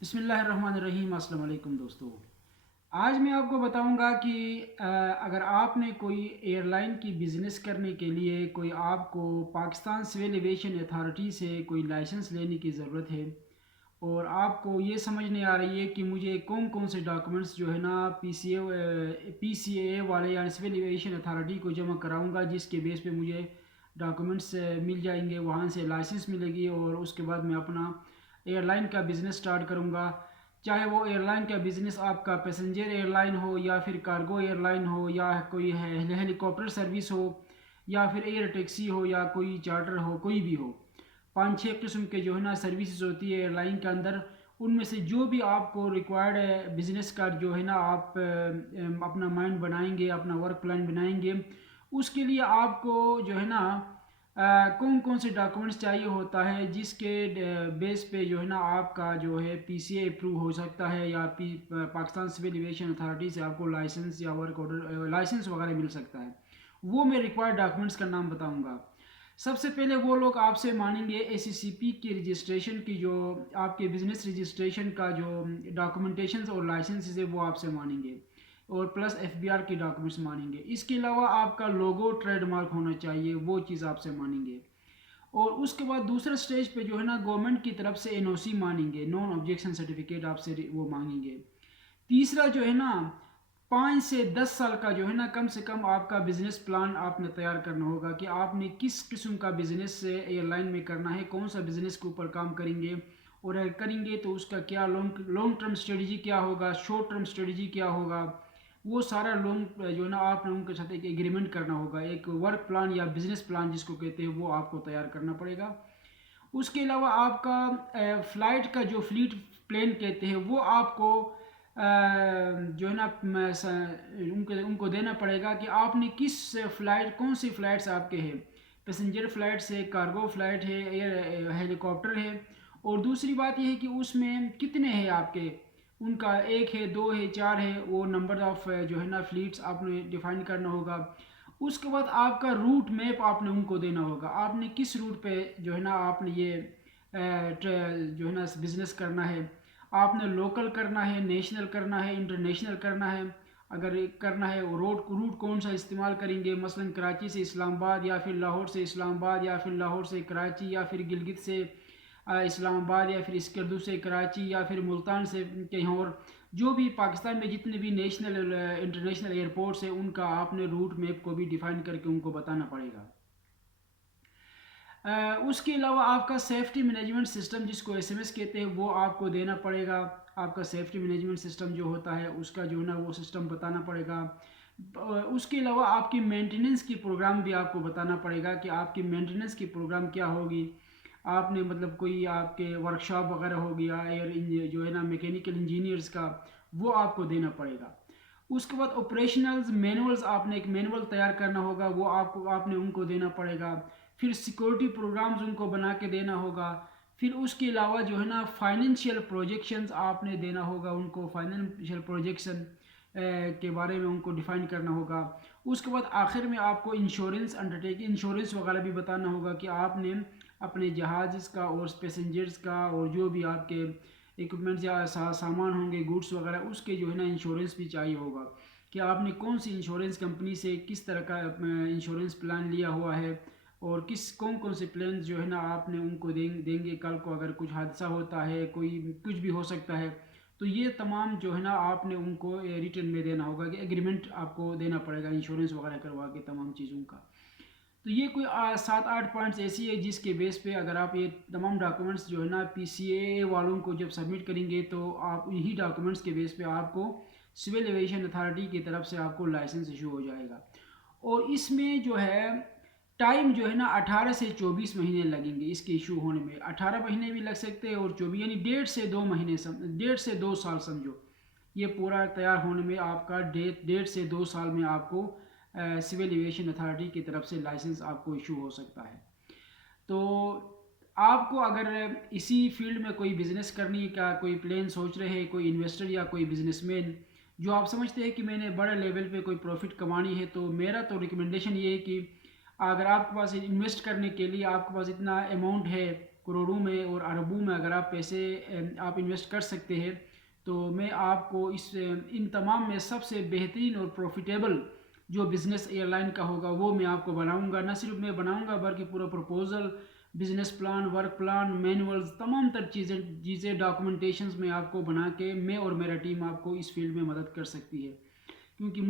بسم اللہ الرحمن الرحیم۔ السلام علیکم دوستو، آج میں آپ کو بتاؤں گا کہ اگر آپ نے کوئی ایئر لائن کی بزنس کرنے کے لیے آپ کو پاکستان سول ایویشن اتھارٹی سے کوئی لائسنس لینے کی ضرورت ہے، اور آپ کو یہ سمجھ نہیں آ رہی ہے کہ مجھے کون کون سے ڈاکومنٹس جو ہے نا پی سی اے والے یعنی سول ایویشن اتھارٹی کو جمع کراؤں گا، جس کے بیس پہ مجھے ڈاکومنٹس مل جائیں گے، وہاں سے لائسنس ملے گی، اور اس کے بعد میں اپنا ایئر لائن کا بزنس سٹارٹ کروں گا۔ چاہے وہ ایئر لائن کا بزنس آپ کا پیسنجر ایئر لائن ہو، یا پھر کارگو ایئر لائن ہو، یا کوئی ہیلی کاپٹر سروس ہو، یا پھر ایئر ٹیکسی ہو، یا کوئی چارٹر ہو، کوئی بھی ہو۔ 5-6 قسم کے جو ہے نا سروسز ہوتی ہے ایئر لائن کے اندر، ان میں سے جو بھی آپ کو ریکوائرڈ ہے بزنس کا جو ہے نا آپ اپنا مائنڈ بنائیں گے، اپنا ورک پلان بنائیں گے، اس کے لیے آپ کو جو ہے نا کون کون سے ڈاکومنٹس چاہیے ہوتا ہے، جس کے بیس پہ جو ہے نا آپ کا جو ہے پی سی اے اپروو ہو سکتا ہے، یا پاکستان سول ایویشن اتھارٹی سے آپ کو لائسنس یا ورک آرڈر لائسنس وغیرہ مل سکتا ہے۔ وہ میں ریکوائرڈ ڈاکومنٹس کا نام بتاؤں گا۔ سب سے پہلے وہ لوگ آپ سے مانیں گے اے سی سی پی کی رجسٹریشن کی، جو آپ کے بزنس رجسٹریشن کا جو ڈاکومنٹیشنز اور لائسنسز ہے وہ آپ سے مانیں گے، اور پلس ایف بی آر کے ڈاکومنٹس مانیں گے۔ اس کے علاوہ آپ کا لوگو ٹریڈ مارک ہونا چاہیے، وہ چیز آپ سے مانیں گے۔ اور اس کے بعد دوسرے سٹیج پہ جو ہے نا گورنمنٹ کی طرف سے این او سی مانیں گے، نان آبجیکشن سرٹیفکیٹ آپ سے وہ مانگیں گے۔ تیسرا جو ہے نا 5 سے 10 سال کا جو ہے نا کم سے کم آپ کا بزنس پلان آپ نے تیار کرنا ہوگا، کہ آپ نے کس قسم کا بزنس ایئر لائن میں کرنا ہے، کون سا بزنس کے اوپر کام کریں گے، اور اگر کریں گے تو اس کا کیا لانگ ٹرم اسٹریٹجی کیا ہوگا، شارٹ ٹرم اسٹریٹجی کیا ہوگا۔ وہ سارا لوگ جو ہے نا آپ لوگوں کے ساتھ ایک ایگریمنٹ کرنا ہوگا، ایک ورک پلان یا بزنس پلان جس کو کہتے ہیں، وہ آپ کو تیار کرنا پڑے گا۔ اس کے علاوہ آپ کا فلائٹ کا جو فلیٹ پلین کہتے ہیں، وہ آپ کو جو ہے نا ان کو دینا پڑے گا، کہ آپ نے کس فلائٹ، کون سی فلائٹس آپ کے ہیں، پیسنجر فلائٹس ہے، کارگو فلائٹ ہے، ہیلی کاپٹر ہے، اور دوسری بات یہ ہے کہ اس میں کتنے ہیں آپ کے، ان کا 1 ہے، 2 ہے، 4 ہے، وہ نمبر آف جو ہے نا فلیٹس آپ نے ڈیفائن کرنا ہوگا۔ اس کے بعد آپ کا روٹ میپ آپ نے ان کو دینا ہوگا، آپ نے کس روٹ پہ جو ہے نا آپ نے یہ جو ہے نا بزنس کرنا ہے، آپ نے لوکل کرنا ہے، نیشنل کرنا ہے، انٹرنیشنل کرنا ہے۔ اگر کرنا ہے روٹ کون سا استعمال کریں گے، مثلا کراچی سے اسلام آباد، یا پھر لاہور سے اسلام آباد، یا پھر لاہور سے کراچی، یا پھر گلگت سے اسلام آباد، یا پھر اسکردو سے کراچی، یا پھر ملتان سے کہیں اور۔ جو بھی پاکستان میں جتنے بھی نیشنل انٹرنیشنل ایئرپورٹس ہیں، ان کا آپ نے روٹ میپ کو بھی ڈیفائن کر کے ان کو بتانا پڑے گا۔ اس کے علاوہ آپ کا سیفٹی مینجمنٹ سسٹم، جس کو ایس ایم ایس کہتے ہیں، وہ آپ کو دینا پڑے گا۔ آپ کا سیفٹی مینجمنٹ سسٹم جو ہوتا ہے، اس کا جو ہے نا وہ سسٹم بتانا پڑے گا۔ اس کے علاوہ آپ کی مینٹیننس کی پروگرام بھی آپ کو بتانا پڑے گا، کہ آپ کی مینٹیننس کی پروگرام کیا ہوگی۔ آپ نے مطلب کوئی آپ کے ورکشاپ وغیرہ ہو گیا، جو ہے نا میکینیکل انجینئرز کا، وہ آپ کو دینا پڑے گا۔ اس کے بعد آپریشنلز مینولز، آپ نے ایک مینول تیار کرنا ہوگا، وہ آپ نے ان کو دینا پڑے گا۔ پھر سیکورٹی پروگرامز ان کو بنا کے دینا ہوگا۔ پھر اس کے علاوہ جو ہے نا فائنینشیل پروجیکشنز آپ نے دینا ہوگا ان کو، فائنینشیل پروجیکشن کے بارے میں ان کو ڈیفائن کرنا ہوگا۔ اس کے بعد آخر میں آپ کو انشورنس انشورنس وغیرہ بھی بتانا ہوگا، کہ آپ نے اپنے جہاز کا اور پیسنجرز کا، اور جو بھی آپ کے اکوپمنٹس یا سامان ہوں گے، گوڈس وغیرہ، اس کے جو ہے نا انشورنس بھی چاہیے ہوگا، کہ آپ نے کون سی انشورنس کمپنی سے کس طرح کا انشورنس پلان لیا ہوا ہے، اور کون کون سے پلانز جو ہے نا آپ نے ان کو دیں گے، کل کو اگر کچھ حادثہ ہوتا ہے، کچھ بھی ہو سکتا ہے، تو یہ تمام جو ہے نا آپ نے ان کو ریٹن میں دینا ہوگا، کہ ایگریمنٹ آپ کو دینا پڑے گا انشورنس وغیرہ کروا کے تمام چیزوں کا۔ تو یہ کوئی 7-8 پوائنٹس ایسی ہے، جس کے بیس پہ اگر آپ یہ تمام ڈاکومنٹس جو ہے نا پی سی اے والوں کو جب سبمٹ کریں گے، تو آپ انہی ڈاکومنٹس کے بیس پہ آپ کو سول ایویشن اتھارٹی کی طرف سے آپ کو لائسنس ایشو ہو جائے گا۔ اور اس میں جو ہے ٹائم جو ہے نا 18 سے 24 مہینے لگیں گے اس کے ایشو ہونے میں، 18 مہینے بھی لگ سکتے ہیں، اور 24 یعنی 1.5 سے 2 مہینے 1.5 سے 2 سال سمجھو، یہ پورا تیار ہونے میں آپ کا 1.5 سے 2 سال میں آپ کو سول ایویشن اتھارٹی کی طرف سے لائسنس آپ کو ایشو ہو سکتا ہے۔ تو آپ کو اگر اسی فیلڈ میں کوئی بزنس کرنے کا کوئی پلان سوچ رہے ہیں، کوئی انویسٹر یا کوئی بزنس مین جو آپ سمجھتے ہیں کہ میں نے بڑے لیول پہ کوئی پروفٹ کمانی ہے، تو میرا تو ریکمنڈیشن یہ ہے کہ اگر آپ کے پاس انویسٹ کرنے کے لیے آپ کے پاس اتنا اماؤنٹ ہے، کروڑوں میں اور اربوں میں اگر آپ پیسے آپ انویسٹ کر سکتے ہیں، تو میں آپ کو ان تمام میں سب سے بہترین اور پروفیٹیبل جو بزنس ایئر لائن کا ہوگا وہ میں آپ کو بناؤں گا. نہ صرف میں بناؤں گا بلکہ پورا proposal, business plan, work plan, manuals, تمام تر چیزیں ڈاکومنٹیشنز میں آپ کو بنا کے میں اور میرا ٹیم آپ کو اس فیلڈ میں مدد کر سکتی ہے. کیونکہ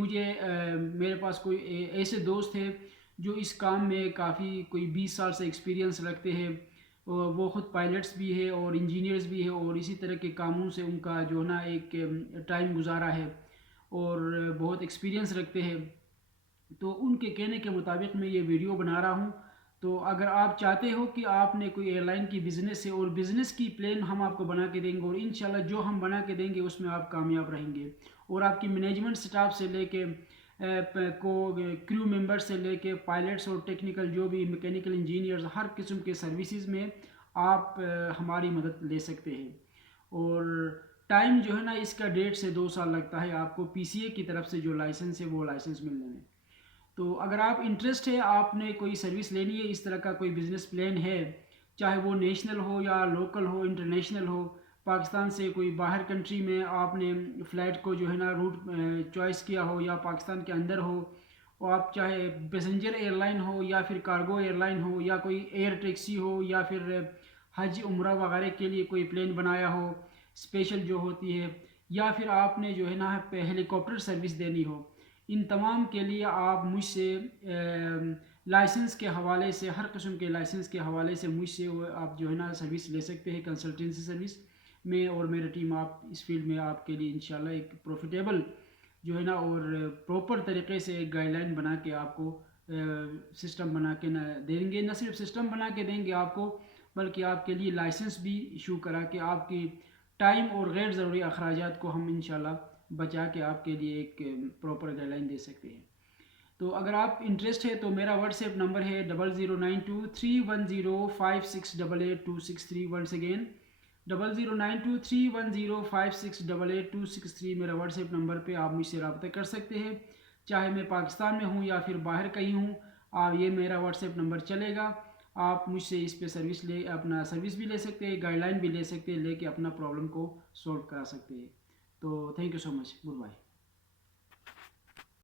میرے پاس کوئی ایسے دوست ہیں جو اس کام میں کافی کوئی 20 سال سے ایکسپیرینس رکھتے ہیں. وہ خود پائلٹس بھی ہے اور انجینئرز بھی ہے، اور اسی طرح کے کاموں سے ان کا جو ہے نا ایک ٹائم گزارا ہے اور بہت ایکسپیرینس رکھتے ہیں. تو ان کے کہنے کے مطابق میں یہ ویڈیو بنا رہا ہوں. تو اگر آپ چاہتے ہو کہ آپ نے کوئی ایئر لائن کی بزنس ہے اور بزنس کی پلان ہم آپ کو بنا کے دیں گے، اور انشاءاللہ جو ہم بنا کے دیں گے اس میں آپ کامیاب رہیں گے، اور آپ کی مینجمنٹ سٹاف سے لے کے کریو ممبر سے لے کے پائلٹس اور ٹیکنیکل جو بھی میکینیکل انجینئرز، ہر قسم کے سروسز میں آپ ہماری مدد لے سکتے ہیں. اور ٹائم جو ہے نا اس کا 1.5 سے 2 سال لگتا ہے آپ کو پی سی اے کی طرف سے جو لائسنس ہے وہ لائسنس ملنے میں. تو اگر آپ انٹرسٹ ہے، آپ نے کوئی سروس لینی ہے، اس طرح کا کوئی بزنس پلان ہے، چاہے وہ نیشنل ہو یا لوکل ہو، انٹرنیشنل ہو، پاکستان سے کوئی باہر کنٹری میں آپ نے فلائٹ کو جو ہے نا روٹ چوائس کیا ہو، یا پاکستان کے اندر ہو، اور آپ چاہے پیسنجر ایئر لائن ہو یا پھر کارگو ایئر لائن ہو یا کوئی ایئر ٹیکسی ہو یا پھر حج عمرہ وغیرہ کے لیے کوئی پلین بنایا ہو اسپیشل جو ہوتی ہے، یا پھر آپ نے جو ہے نا ہیلی کاپٹر سروس دینی ہو، ان تمام کے لیے آپ مجھ سے لائسنس کے حوالے سے، ہر قسم کے لائسنس کے حوالے سے مجھ سے آپ جو ہے نا سروس لے سکتے ہیں، کنسلٹنسی سروس. میں اور میرا ٹیم آپ اس فیلڈ میں آپ کے لیے انشاءاللہ ایک پروفیٹیبل جو ہے نا اور پراپر طریقے سے ایک گائیڈ لائن بنا کے آپ کو سسٹم بنا کے دیں گے. نہ صرف سسٹم بنا کے دیں گے آپ کو، بلکہ آپ کے لیے لائسنس بھی ایشو کرا کے آپ کی ٹائم اور غیر ضروری اخراجات کو ہم انشاءاللہ بچا کے آپ کے لیے ایک پراپر گائیڈ لائن دے سکتے ہیں. تو اگر آپ انٹرسٹ ہے تو میرا واٹس ایپ نمبر ہے 00923105688263. ونس اگین 00923105688263 میرا واٹس ایپ نمبر پہ آپ مجھ سے رابطہ کر سکتے ہیں. چاہے میں پاکستان میں ہوں یا پھر باہر کہیں ہوں، آپ یہ میرا واٹس ایپ نمبر چلے گا. آپ مجھ سے اس پہ اپنا سروس بھی لے سکتے ہیں، گائیڈ لائن بھی لے سکتے ہیں، لے کے اپنا پرابلم کو سولو کرا سکتے ہیں. تو thank you so much. Good bye.